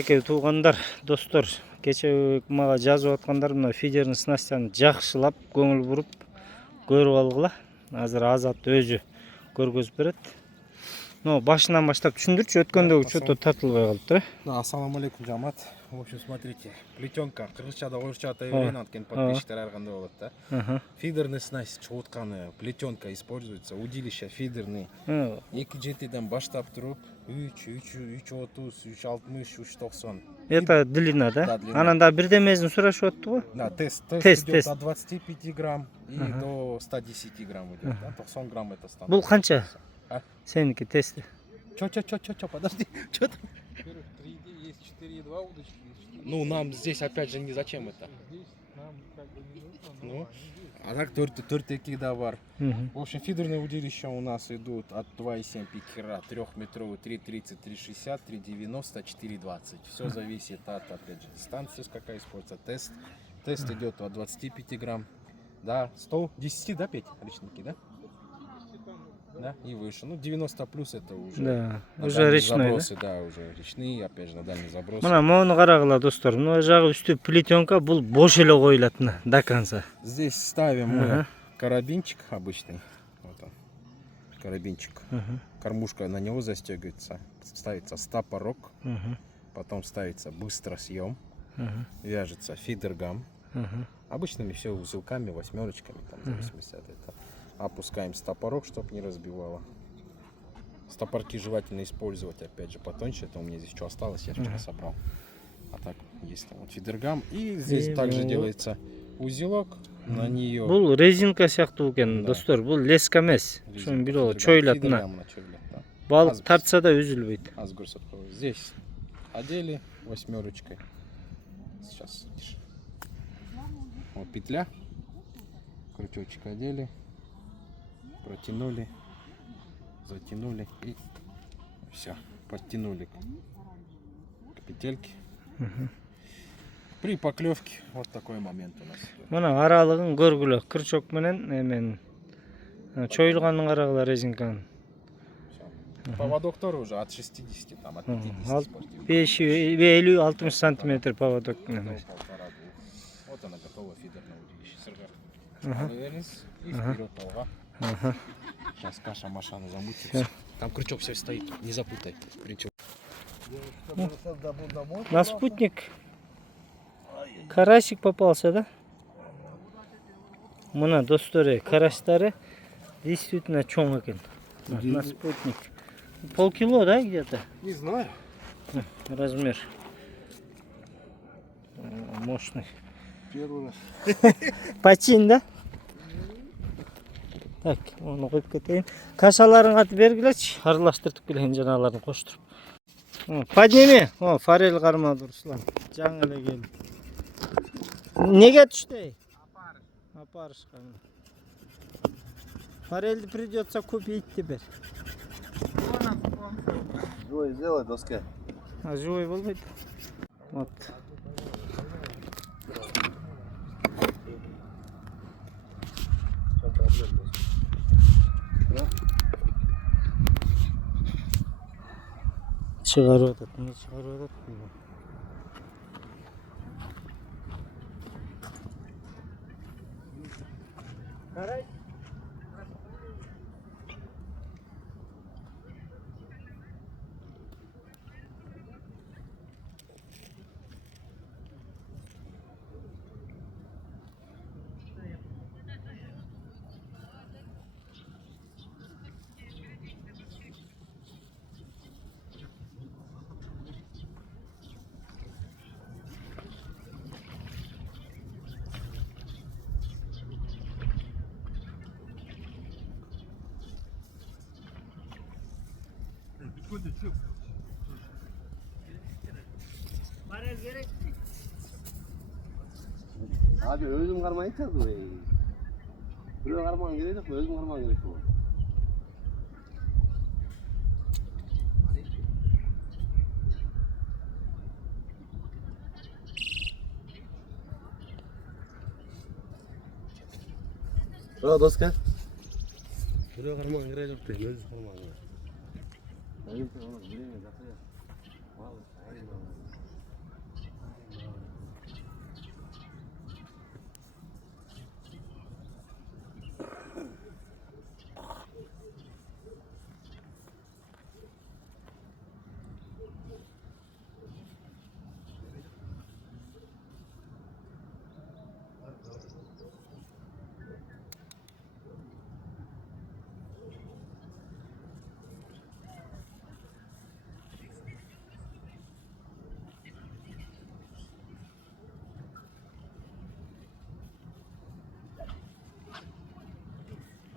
Мінекей туғандар, достор, кече мага жазып аткандар мына фидерный снастяны жакшылап, көңүл буруп көрүп алгыла. Азыр Азат өзү көргөзүп берет. Башынан баштап түшүндүрчү, өткөндөгү чөтө тартылбай калыптыр. Ассаламу алейкум, жамаат. В общем, смотрите, плетенка, кыргызчада, орусча атай берейин, анткени подписчиктер ар кандай болот да. Фидерный снасть чогутканы плетенка используется, удилище фидерный. 2,7ден баштап туруп 3,30, 3,60, 3,90. Это длина, да? Да, длина. Анан да бирдемесин сурашып атты го? Да, тест идет от 25 грамм и до 110 грамм идет, да? 90 грамм это стандарт. Бул канча? Сеники тести. Чё, подожди, чё там? 3D есть 4,2 удочки. Ну, нам здесь опять же не зачем это. Здесь нам как бы не нужно. Ну, а так 4 да бар. В общем, фидерные удилища у нас идут от 2,7 пикера, 3-метровый, 3,30, 3,60, 3,90, 4,20. Все зависит от, опять же, дистанции, какая используется. Тест идет от 25 грамм, да, 110, да, 5 речники, да? Да, и выше. Ну, 90 плюс это уже, да, уже речной, забросы, да, уже речные, опять же, на дальний заброс. Мына моуну карагыла, достор. Мына жагы үстү плетенка, бул бош эле коюлат до конца. Здесь ставим мы карабинчик обычный. Вот он. Карабинчик. Кормушка на него застегивается. Ставится стопорок. Потом ставится быстро съем. Вяжется фидергам. Обычными все узелками, восьмерочками, там, в зависимости от этого. Опускаем стопорок, чтобы не разбивало. Стопорки желательно использовать, опять же, потоньше. Это у меня здесь что осталось, я вчера собрал. А так есть там вот фидергам. И здесь также делается узелок на нее. Бул резинка сыяктуу экен, достор. Бул леска эмес. Ошону билип чоюлат мына. Балык тартса да үзүлбөйт. Здесь одели восьмерочкой. Сейчас. Вот петля. Крючочек одели. Протянули. Затянули и все. Подтянули к петельке. При поклевке вот такой момент у нас. Мына аралыгын көргүлө, крючок менен эмен чоюлганын карагыла резинканын. Поводок тоже уже от 60, там от 50. 50-60 сантиметр поводок. Вот она готова, фидерное удилище. И вперед полга. Сейчас каша-машана замутится. Там крючок все стоит, не запутай. На спутник карасик попался, да? Мына досторы, карастары действительно чоң экен. На спутник. Полкило, да, где-то? Не знаю. Размер. Мощный. Первый раз. Почин, да? Так, onu koyup keteyim. Kaşaların atı bergileç, arılaştırdık bilen canalarını koşturup. Подними. Форель кармады Руслан. Жаңы эле келди. Неге түштү? Апарышка. Форельди придется купить теперь. Живой сделай доска. А живой болбойт. Вот. Чыгарып атат, не чыгарып атат? Карай. Abi özüm karmayı çaldı be. Buraya karman gelecek mi? Özüm karman gelecek mi? Buraya dost gel. Buraya karman gelecek mi? Özüm karman gelecek. Hayır, oğlum, buraya ne? Vallahi.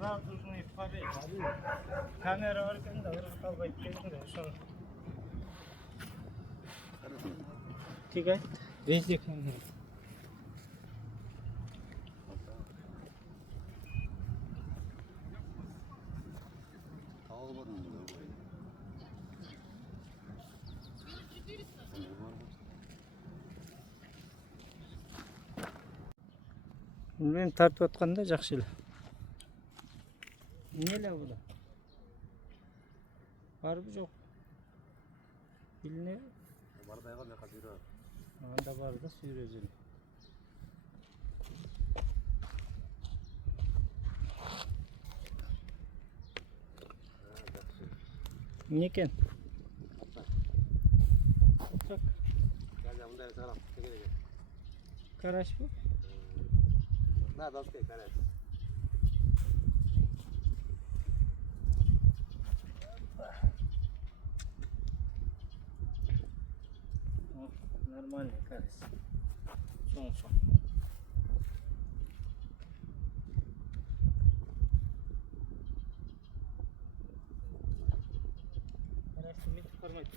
Radyo'nun ifade kamera varken de hırı kavga ettiğinde de sonra. ठीक है भेज दे kamera. Men tartib atqanda жақсы эле. Эмне эле бул? Барбы жок? Билне? Бардайга мен кадыра. Анда бар да сүйрө жел. Эмне экен? Отак. Гәлдә монда сарап тегелеге. Карашпы? На доска караш. Нормальный карась. Чоң. Карашты митип бармайт.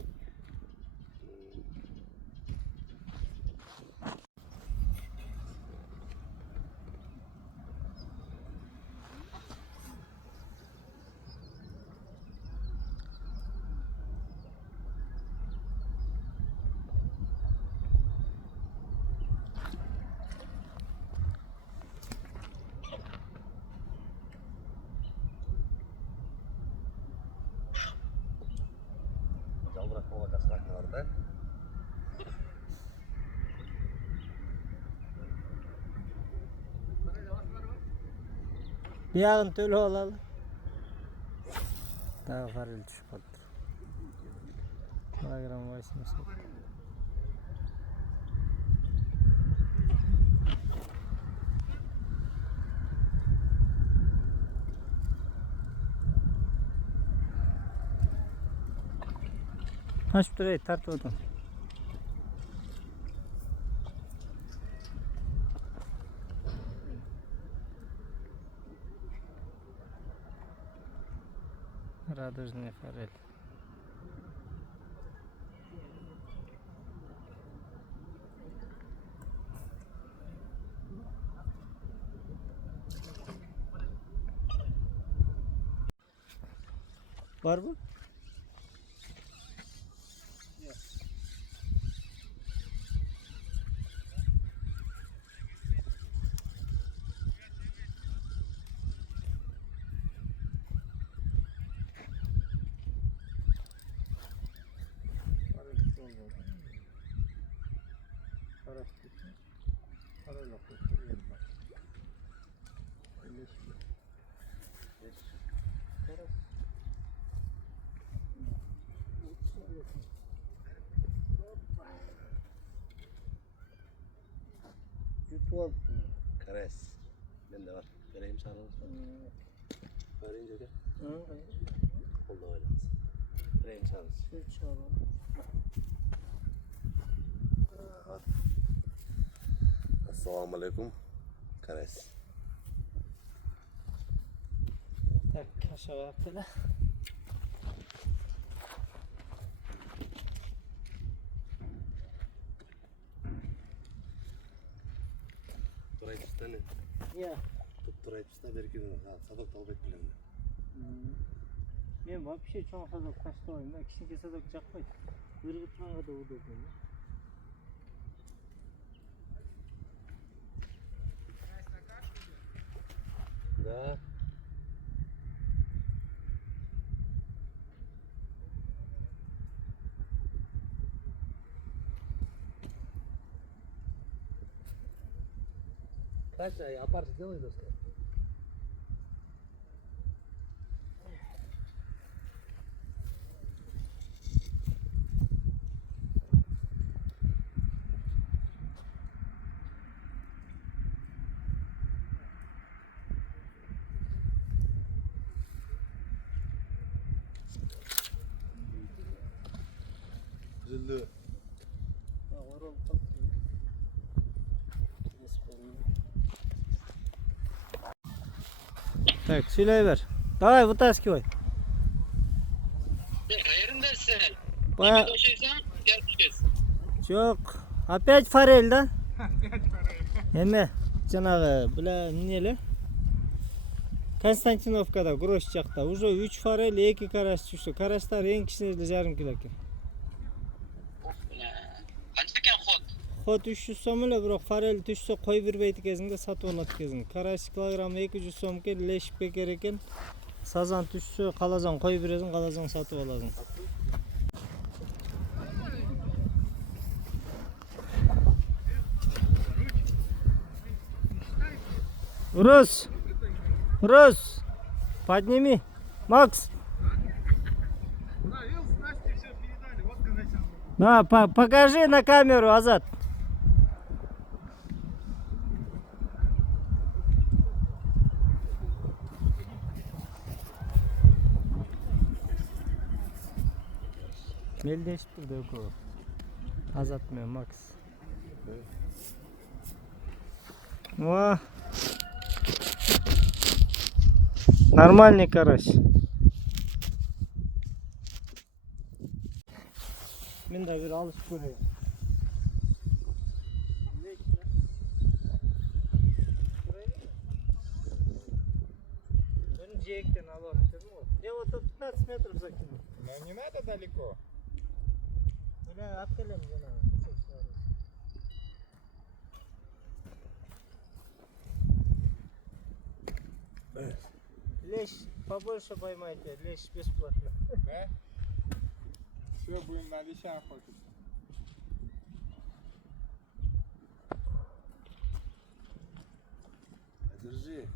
Жалбырак болған жақсырақ бар да. Buyog'ini to'lib oladi. Daha faril tushib qoldi. Kilogramm vaysimasa. Açıp durayı tartib otam. Радужный форель. Var mı? Kares. Bende var. Vereyim sana. Vereyim dedi. Kolda oynasın. Vereyim sana. Assalamu alaikum. Kares. Tak aşağı atla. Turaytış'ta ne? Ya. Turaytış'ta belki de sadık talbet bilimde. Men вообще çoğun sadık taşlayayım da kişinki sadık jakpayt. Irgıtmanga da udobun. Да. Дальше апар сделай доска. Güzeldi. Так, söyle ver. Давай, вытаскивай. Qayerindasan? Baya... To'shaysan, gaplashiz. Жоқ. Опять форель, да? Эме, жанагы, бля, эмнеле? Константиновкада, Грош жакта. Уже 3 форель, 2 караш түштү. Караштар эң кичинеси 1,5 кило экен. Qancha ekan xot? Хот 300 сом эле, бирок форель түшсө кой бербейт экенсиң да сатып алат экенсиң. Караш килограммы 200 сом экен, лешип бекер экен. Сазан түшсө каласаң кой бересиң, каласаң сатып аласың. Рус! Рус! Подними! Макс! Да, покажи на камеру, Азат. Мелдешіп тұрды өкөбі. Азат мен Макс. О! Нормальный карась. Мен де бір алып көрейін. Bunu жиектен алып жүрдім ғой. Я вот 15 метров закинул. Но не надо далеко. Бля, откелем жена. Лещ побольше поймайте, лещ бесплатно. Да? Все, будем на леща охотиться. Держи.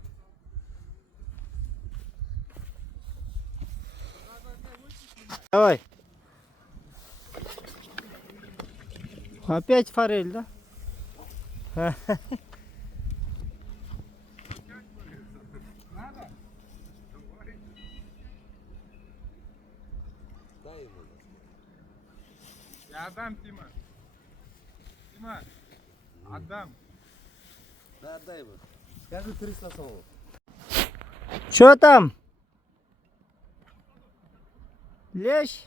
Давай. Опять форель, да? Дай ему. Я отдам, Тима. Тима, отдам. Да, отдай ему. Скажи 300 сомов. Что там? Лещ?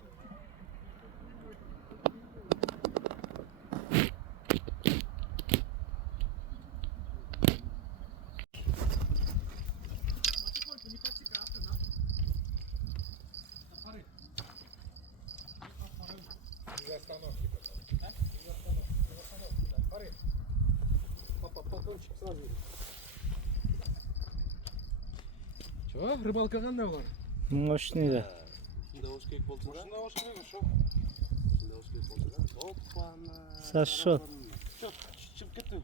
Без остановки потом. А? Без остановки. Без остановки. Да. Пари. Папа, батончик сразу. Чего? Рыбалка қандай олар? Мощный, да. Şimdi hoş kek boltu da. Машина hoş değil mi? Şu. Şimdi hoş kek boltu da. Hoppana. Сошел. Çok çıp gitti.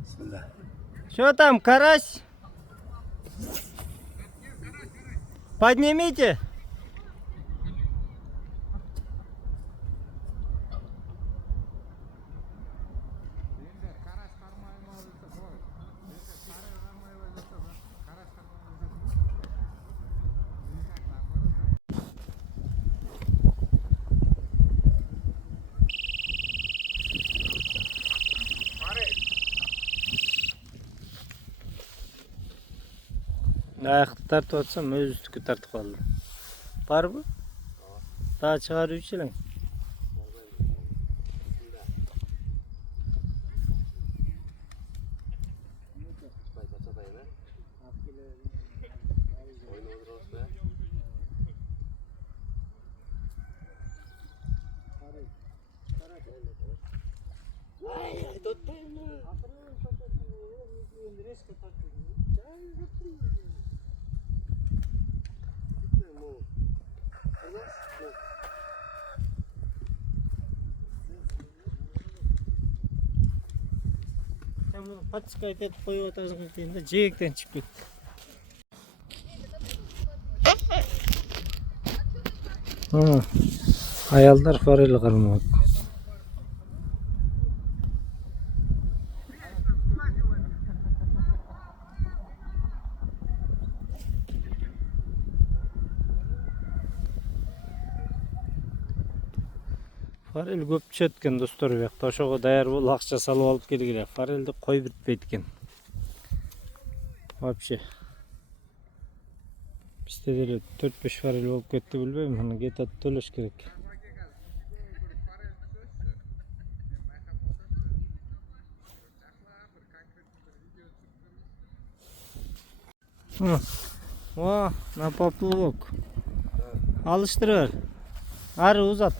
Bismillah. Что там, карась? Поднимите. Енді қараш қармай ма өзі ғой. Енді қарай қармай өзі ғой. Қараш Аяқты тартып атсам өздікі тартып қалды. Бар бұл? Daha çıkarıyor içilen. Sen bunu patikayet edip koyup atarsın dediğinde ceyekten çıkıyor. Ayallar fareli kırmak. Farel көп түшөт экен достор биякта. Ошого даяр бул, акча салып алып келгиле. Фарелди кой битпейт экен. Вообще. Бизде деле 4-5 фарел болуп кетти, билбейм. Муну кетип төлөш керек. О, на поплавок. Алыштыр бер. Ары узат.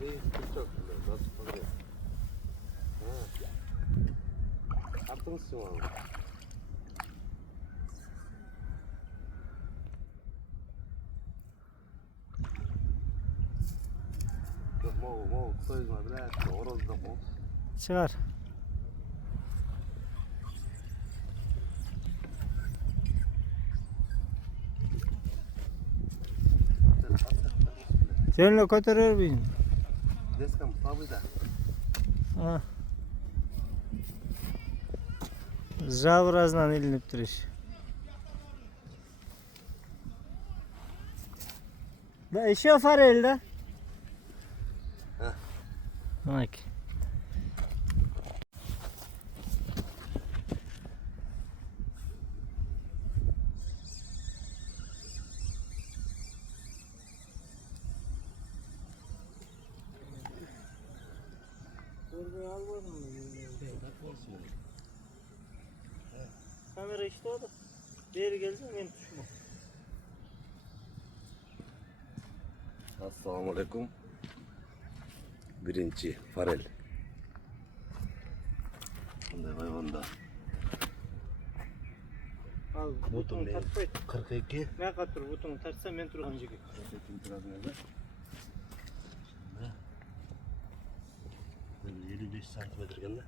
Рейс крючок, блядь, 20 подряд. Артын снимал. Могу, кто из нас, блядь, ороз да мол. Чыгар. Жөн эле көтөрө бербейм. Дескам слабый да. Жабыразынан илинип туруш. Да еще форель, да? Так. Kamera işte oldu. Beri gelsin ben tutma. Assalomu alaykum. Birinchi farel. Bunday hayvonda. Al butunu tartpay. 42. Ne kadar butunu tartsa men turgan jigi. 55 santimetre ekan da.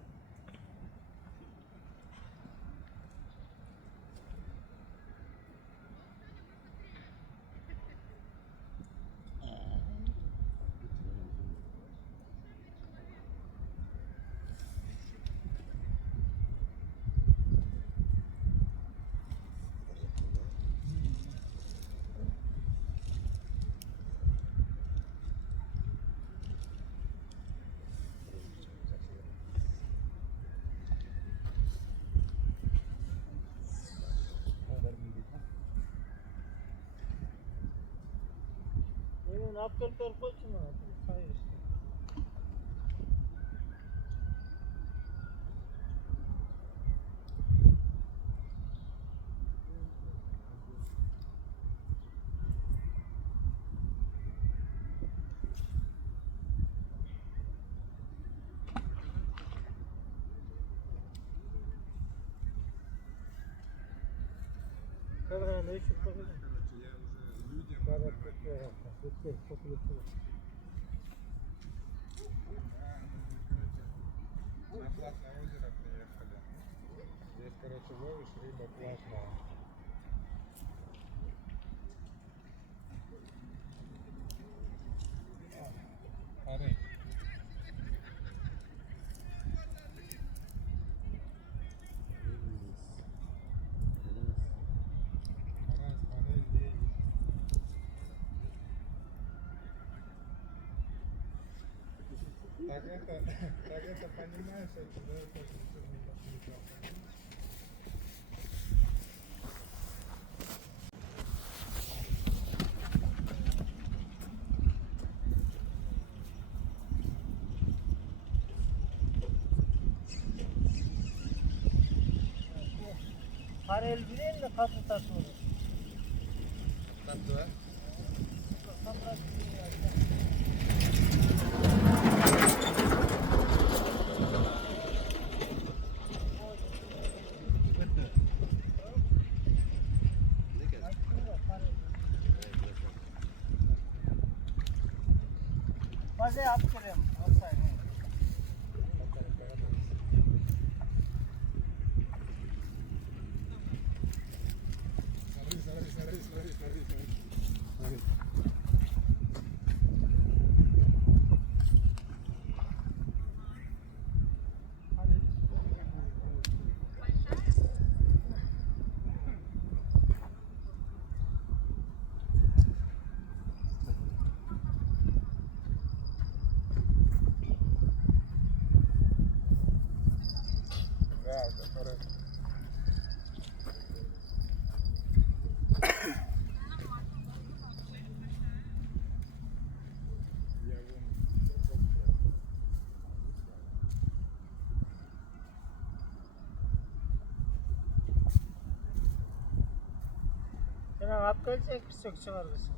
Ne yaptın koysun bana. Hayır işte. Kadar ne iş yapıyorsun? Kadar kötü. На Платное озеро приехали. Здесь, короче, ловишь рыба платная. Парень. Так это понимаешь, это да, это не Farel bilen de kapı tasmalı. Tatlı. Bazı atıyorum. Смотри. alып келсең кірсек шығарғысың.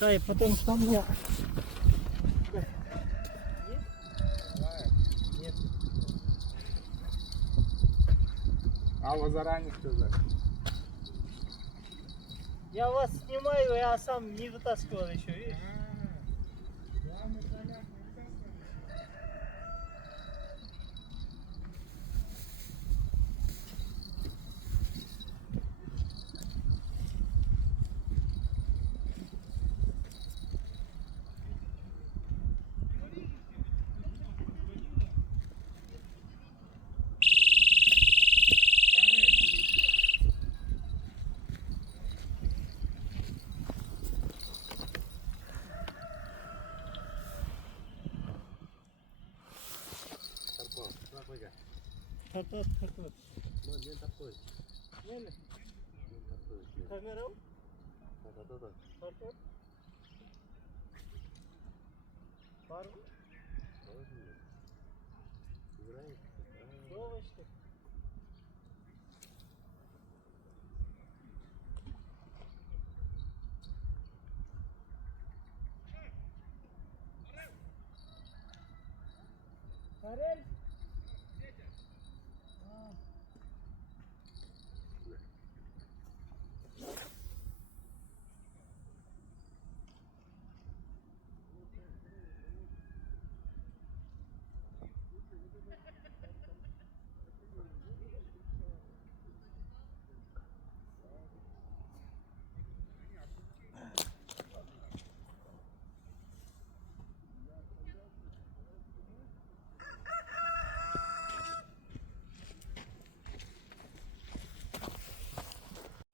Да, и потом там я. Нет. А вы заранее сказали? Я вас снимаю, я сам не вытаскивал еще, видишь? Tartot. Neli? Kamera o? Tartot. Var mı? Yok işte. Karel.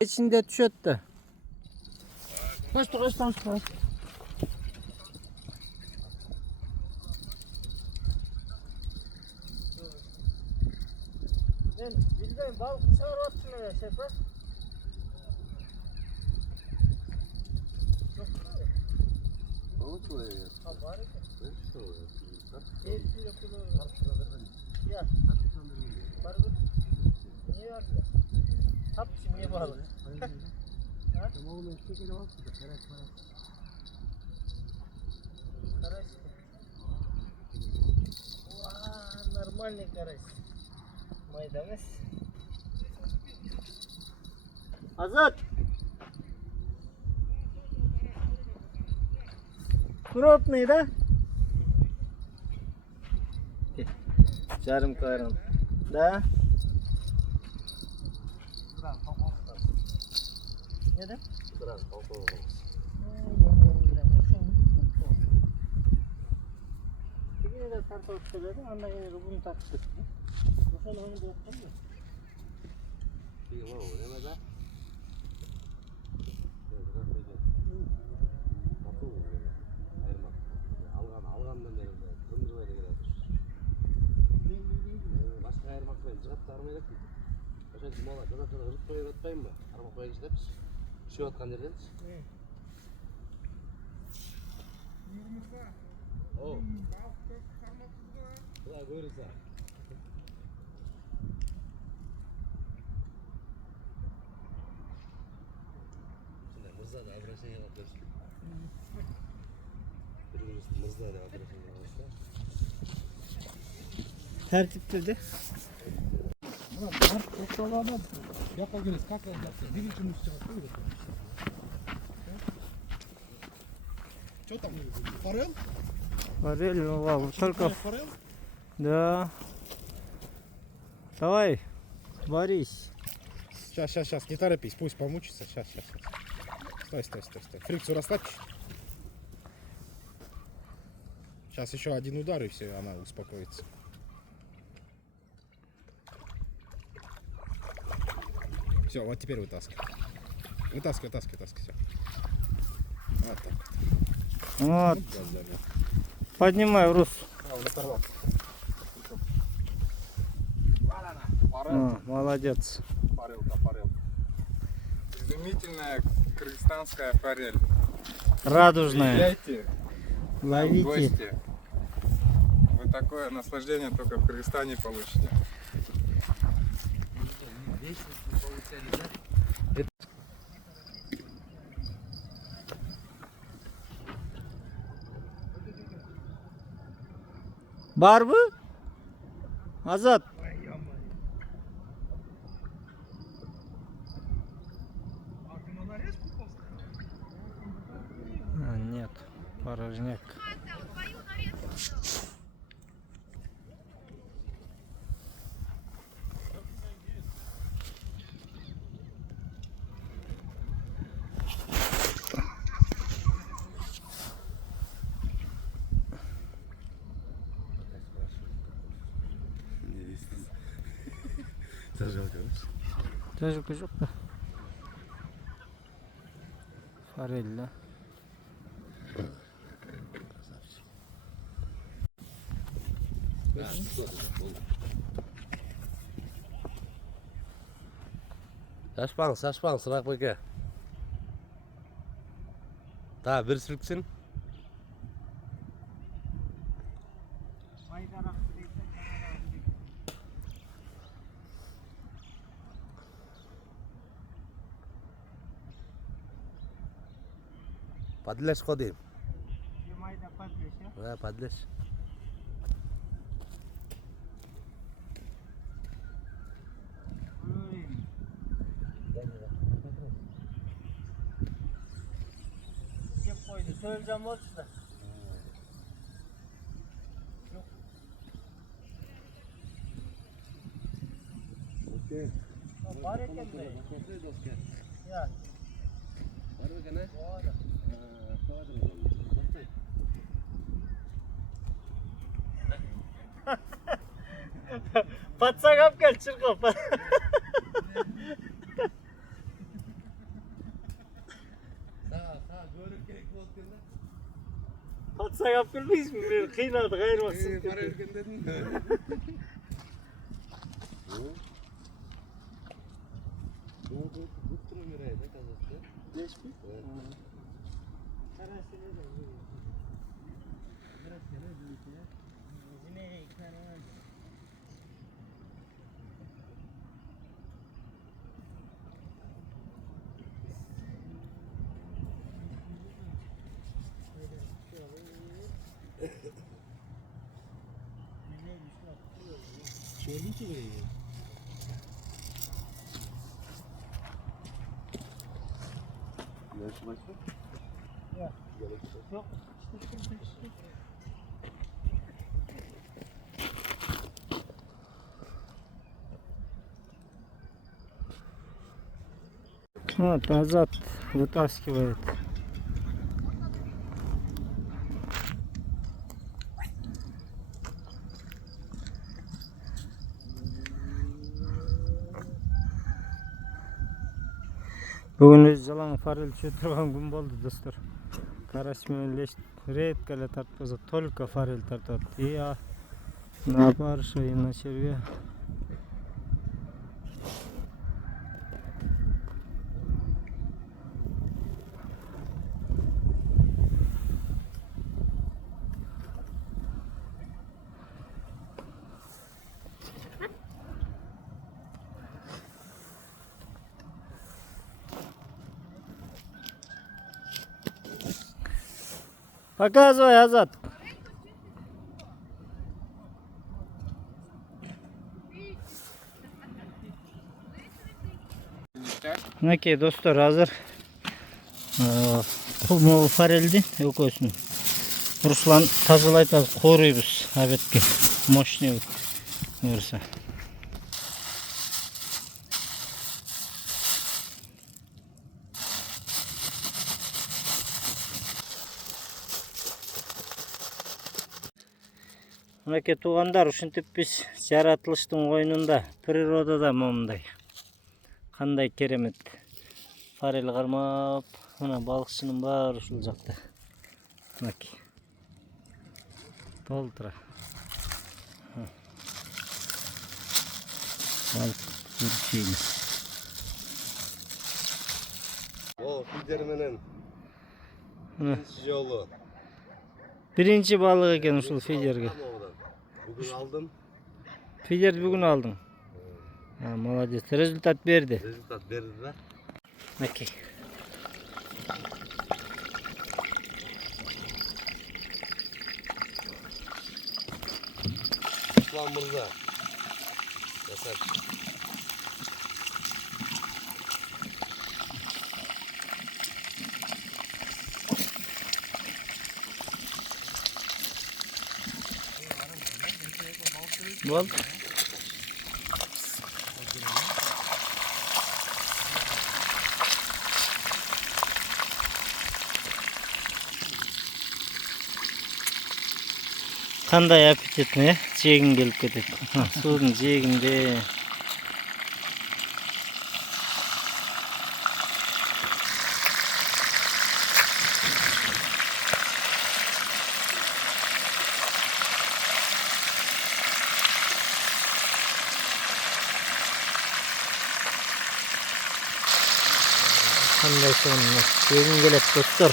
İçinde düşöttü. Kaçtı. Ben bilmem balık çağırıyorsun öyle sefer. Yok mu? Получилось. Ha var ya. Что? Hepsi yapılıyor. Ya. Var mı? Niye var ya? Hapsi niye bağlı? Ha? Карась. Нормальный карась. Майданец. Азат. Крупный, да? Жарым кайран. Да? Не да? Yine de tartı söyledi, ondan yine de bunu tartıştık. Mesela onu da yaptın mı? Şu atkan yerden. Oo. Ulan görürsen. Şimdi Mırza da abrasın yapıyorsun. Mırza da abrasın yapıyorsun. Tertipli. Я поговорю, как это? Видите, мы сейчас Что там? Форель? Форель, ну ладно, только... Форель? Да. Давай, борись. Сейчас, не торопись, пусть помучится. Сейчас. Стой. Фрикцию расслабь. Сейчас еще один удар, и все, она успокоится. Все, вот теперь вытаскивай. Вытаскивай, все. Вот так. Вот. Поднимай в рус. Молодец. Парил. Изумительная кыргызстанская форель. Радужная. Приезжайте, в Ловите. гости. Вы такое наслаждение только в Кыргызстане получите. Бар mı? Azat. Нет, порожняк. Тәжік жоқ та. Форель, да? Şaşpağın sırak beke. Daha bir sürüksün. Padleş kodayım. Ha, padleş. Söyleyeceğim olsun da. Okey. Var eкен de. Ya. Var mı gene? Patsa kap gel çırkap. Sağ görüp gerek bu otkende. Patsa kap gelmeyiz mi? Bir kıynadı kayırmasın. Para ülken dedin. Bu tutturum nereye de kazıttı. Geçmiş. Evet. Gördün ki burayı. Yarışı başka? Ya. Gerekli. Yok. İşte. Вот, Азат вытаскивает. Бүгін өз жалаң форель түшө турган күн болду, достор. Карась менен лещ редко эле тартпаса, только форель тартат. И на барыша, и на червя. Показывай, Азат. Мінекей достар, азыр пулмолу форельди экөөсүн Руслан тазалайт, азыр коруйбуз обедке. Мощный буюрса. Мінекей туугандар, ушинтип биз жаратылыштын койнунда, природада момундай. Кандай керемет. Форель кармап, мына балыкчынын баары ушул жакта. Мінекей. Толтура. Балык үрчейли. О, фидер менен. Мына Жолу. биринчи балык экен ушул фидерге. Бүгүн алдым. Фидерди бүгүн алдың. Молодец. Результат берди. Результат берди да. Мінекей. Руслан мырза. Красавчик. Бол. Кандай аппетитный, жегің келіп кетеді. Судың жегінде. Қандай соны жегің келеді достар.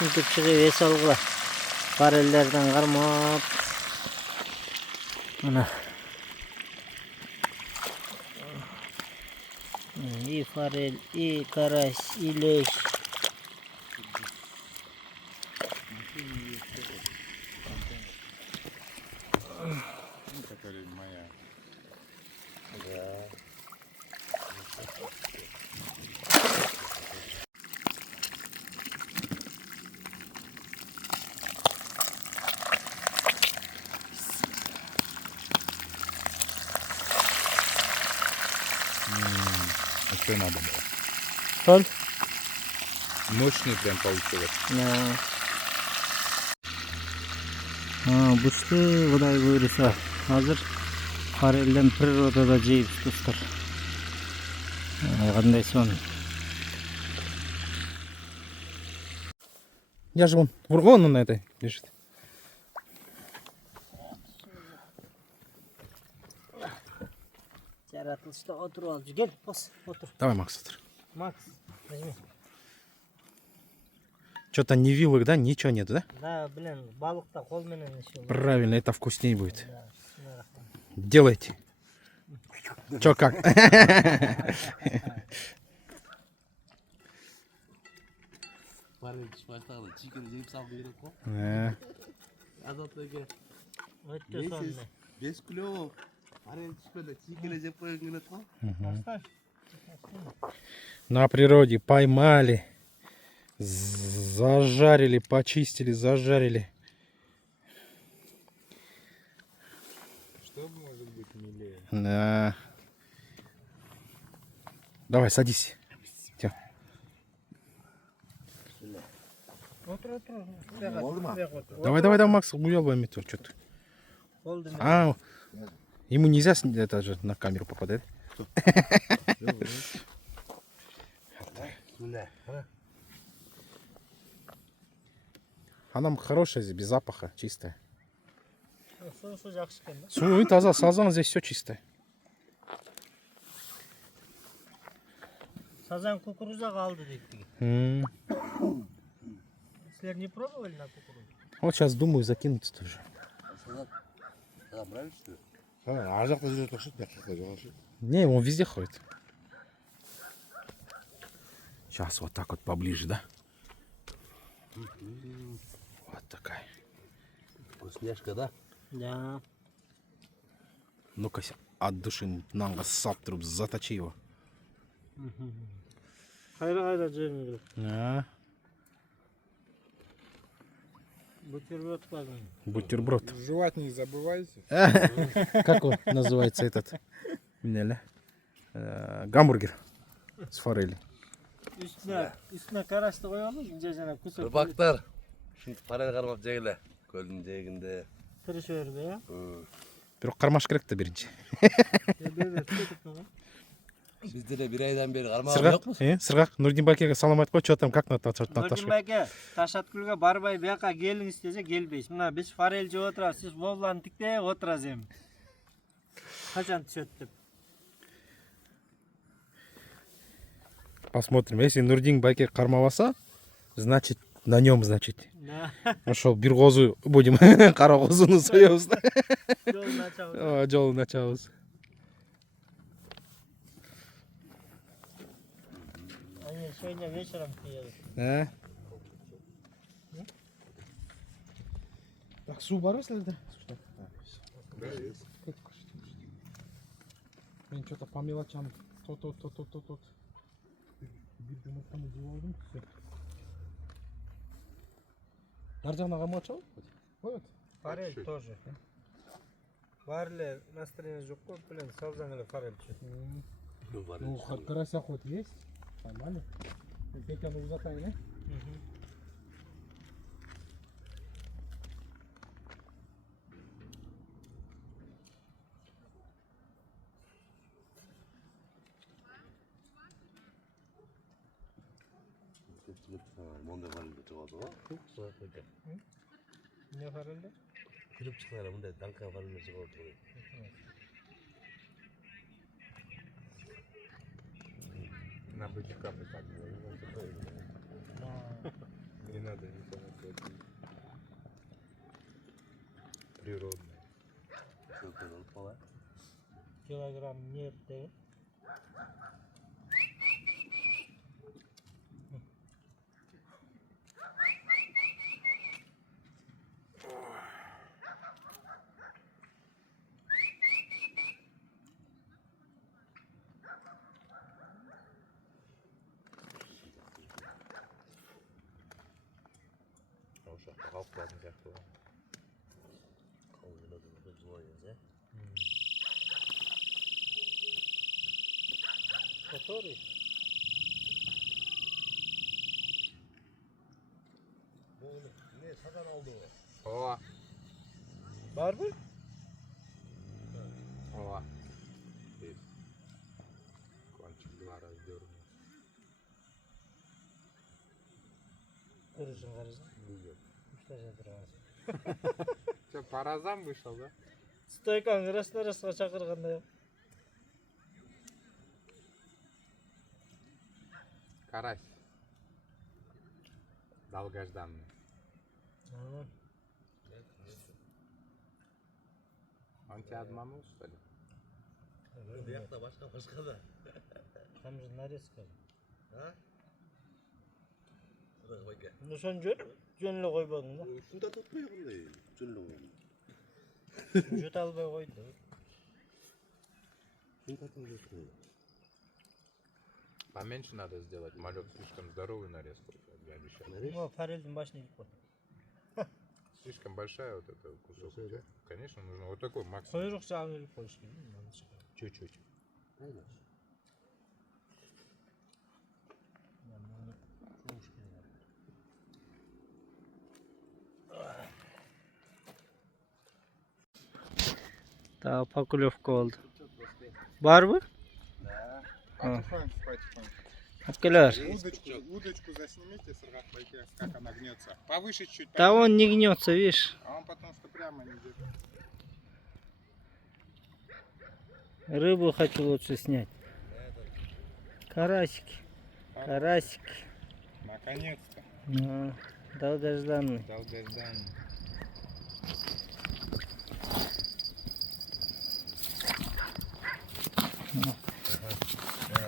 Сүнтіп шығып ес алғыла. Форельдерден қармап. Мына. И форель, и карась, и лещ. Которая моя. А что надо было? Соль. Мощный прям получилось. Бушты Құдай бұйырса, азыр форельден природада жейбіз достар. Қандай сон. Я же вон он на этой лежит. Жаратылышта отырып алып жүр. Кел, бос, отыр. Давай, Макс, смотри. Макс, возьми. Что-то не вилок, да? Ничего нет, да? Да, блин, балык-то қолменен еще. Правильно, это вкуснее будет. Да, Делайте. Чё как? Парень başladı. Chicken yiyip saldı gerek o. Azatlıga өтті сондай. 5 kilo. Парень düşmedi. Chicken yiyip koyun gerek o. На природе поймали, зажарили, почистили, зажарили. Что может быть милее? Да. Давай, садись. Тя. Давай, Макс, уебай тур, что ты. А, ему нельзя, это же на камеру попадает. Она хорошая, без запаха, чистая. Суысы жақсы екен, да? Суы таза, сазан здесь все чистое. Сазан кукурузаға алды дейді. Сілер не пробовали на кукурузу? Вот сейчас думаю закинуть тоже. Забрали что ли? А жақта жүретін ұқсайды, мына жақта жоғалшы. Не, он везде ходит. Сейчас вот так вот поближе, да? Вот такая. Вкусняшка, да? Да. Ну-ка, от души нанға сап тұрып, заточи его. Қайда жеріне кіріп. А, Бутерброд қадың. бутерброд. Жевать не забывайте. Как он называется этот? Гамбургер с форели. Үстіне карашты қойғалы, жаңа күсіп. Ұрпақтар, шынты парай қармап жегілі. Көлдің жегінде. Тырыш өрді, я? Бірақ қармаш керек та бірінші. Бізде де бір айдан бері қармап Сырғақ, жоқпыз. сырғақ, Нұрдин Бәкеге салам айтып қой, что там, как Наташа? Нұрдин бәке, Ташаткүлге барбай бияқа келіңіз десе келбейсіз. Мына біз форель жеп отырасыз, сіз вобланы тіктеп отырасыз ем. Қашан түсет деп. Посмотрим, если Нурдин Бәке қармаваса, значит, на нем, значит. Да. Ошол бир қозу будем, қара қозуны соябыз. Жолын açабыз. Жолын açабыз. Они сегодня вечером приедут. Так, су бар сілерде? Мен что-то по мелочам тот. Bir жұмыртқаны жеп алдым. Нар жағына қамға чау? Вот. Форель тоже. Барле настроение жоқ қой, блин, салзаң эле форель түсет. Ну, карася хоть есть. Нормально. Петяны узатайын, э? Монда форелді шығады ғой. Не форель? Күріп шыққандар мұндай даңқа форелді шығады ғой. На бычка мы так говорим. Не надо никому платить. Природное. Шөпен алып қала. Килограмм нет деген. Қалып қалатын сияқты ғой. Қауынына да бір жылайыз, ә? Который? Бұл не садан алды ғой? Ова. Бар mı? Ова. Есть. Кончик 2 раз дернул. Kırışın karışın. Будет. Üçtaşa durasın. Что, паразам вышел, да? Стойкаң расқа шақырғанда. Карась. Долгожданный. Он тебя обманул, что ли? Бұяқта басқа да. Там же нарезка. А? Sıra koyga. Ну sen жөнлі қойбадың да. Шунда тұтпай қандай жөнлі қойын. Жөт албай қойды. Шунда тұтпай қойын. Поменьше надо сделать, малек слишком здоровый нарезку, я обещал. Ну, форельдің башына келіп қой. Слишком большая вот эта кусок. Конечно, нужно вот такой максимум. Құйрық жағын келіп қойыш керек. Чуть-чуть. Да, поклевка oldu. Бар mı? Потихоньку, потихоньку. Әпкелер. Удочку заснимите, Сыргат Байке, как она гнется. Повыше чуть. Да он не гнется, видишь. А он потому что прямо не идет. Рыбу хочу лучше снять. Карасики. Карасики. Наконец-то. Долгожданный. Долгожданный.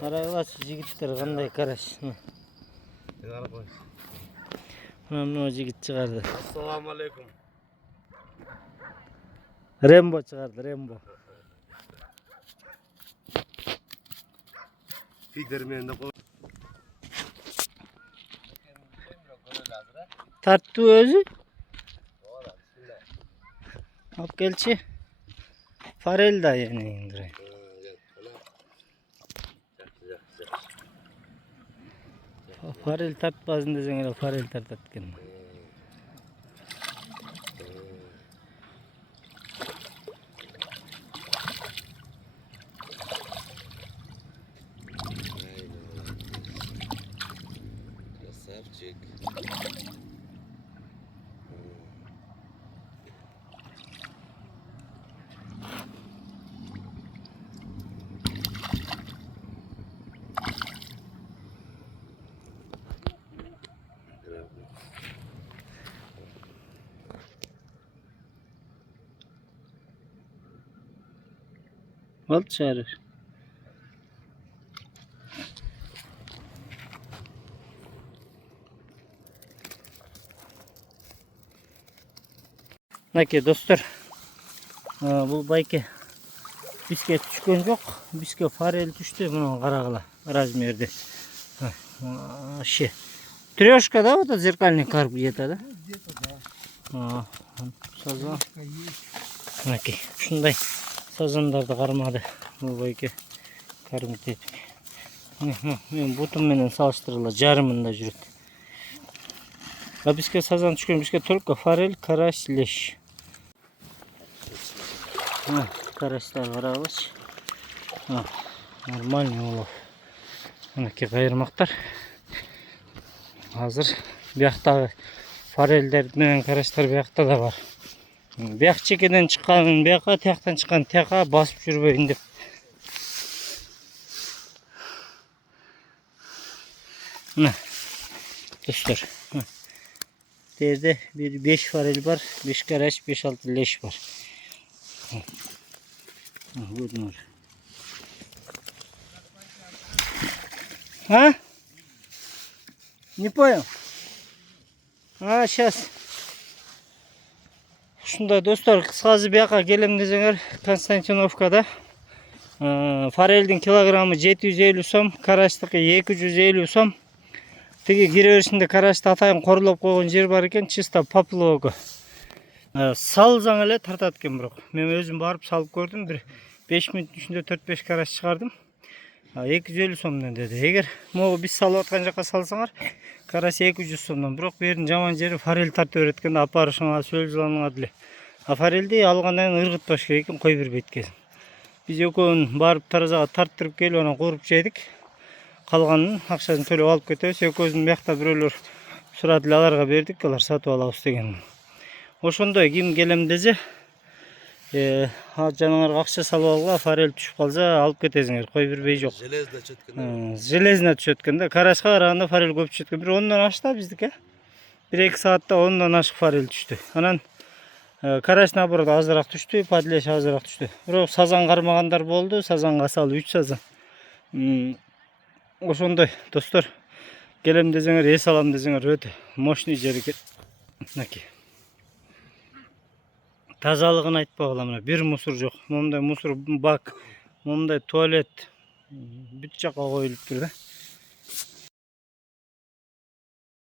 Қарағылашы жігіттер қандай караш. Mına jigit çıkardı. Assalamu alaikum. Rembo çıkardı, Rembo. Fidermende Tarttı özü. Hop gelçi. Farel da yani indireyim. Farel tartmasın desen öyle farel tartatken. Красавчик. Al çağırır. Nake dostlar. Bu bayke biske düşkön yok. Biske farel düştü bunun karagıla. Razmerde. Şey. Трёшка, да, вот этот зеркальный карп где-то, да? Где-то, да. Sazan. Nake. Şunday sazanlarda karmadı. Bu bayke karmit ettik. Men butun menen salıştırıla jarımında жүрөт. Biske sazan düşkön, biske только farel, карась, лещ. Карастар қарабыз. Нормальный улов. Мінекей қайырмақтар. Hazır бияқтағы форельдер менен карастар бияқта да бар. Бияқ чекеден шыққанын бияққа, тияқтан шыққан тияққа басып жүрбейін деп. Мына достар. Дерде 5 форель бар, 5 карась, 5-6 лещ бар. Вот нож. А? Не понял? Сейчас. Шундай достар, қысқасы бияққа келем десеңер, Константиновкада форельдің килограммы 750 сом, карастықы 250 сом. Теге кире берісінде карасты атайын қорылып қойған жер бар екен, чисто поплавка. Салсаң эле тартат экен бирок. Мен өзүм барып салып көрдүм, бир 5 мүнөттүн ичинде 4-5 караш чыгардым. 250 сомдон деди. Эгер могу биз салып аткан жака салсаңар, карас 200 сомдон. Бирок бу жердин жаман жери форель тартып береткенде апарышыңа сөйлөзүлгөнгө деле. Форельди алгандан кийин ыргытпаш керек экен, кой бербейт экен. Биз экөөнү барып таразага тарттырып келип анан куруп жедик. Калганын акчасын төлөп алып кетебиз. Экөөбүздүн биякта бирөөлөр сурады эле, аларга бердик, алар сатып алабыз деген. Ошондой ким келем десе, жаныңарга акча салып алгыла, форель түшүп калса алып кетесиңер, кой бербей жок. Железно чөткөн. Железно түшөт экен да, карашка караганда форель көп түшөт экен. Бир 10дон ашты биздики. 1-2 саатта 10дон ашык форель түштү. Анан караш наоборот азыраак түштү, подлеш азыраак түштү. Бирок сазан кармагандар болду, сазанга салып 3 сазан. Ошондой достор, келем десеңер, эс алам десеңер, өтө мощный жер экен. Мынакей. Тазалыгын айтпагыла, мына бир мусор жок. Момундай мусор бак, момундай туалет бүт жака коюлуп тур да.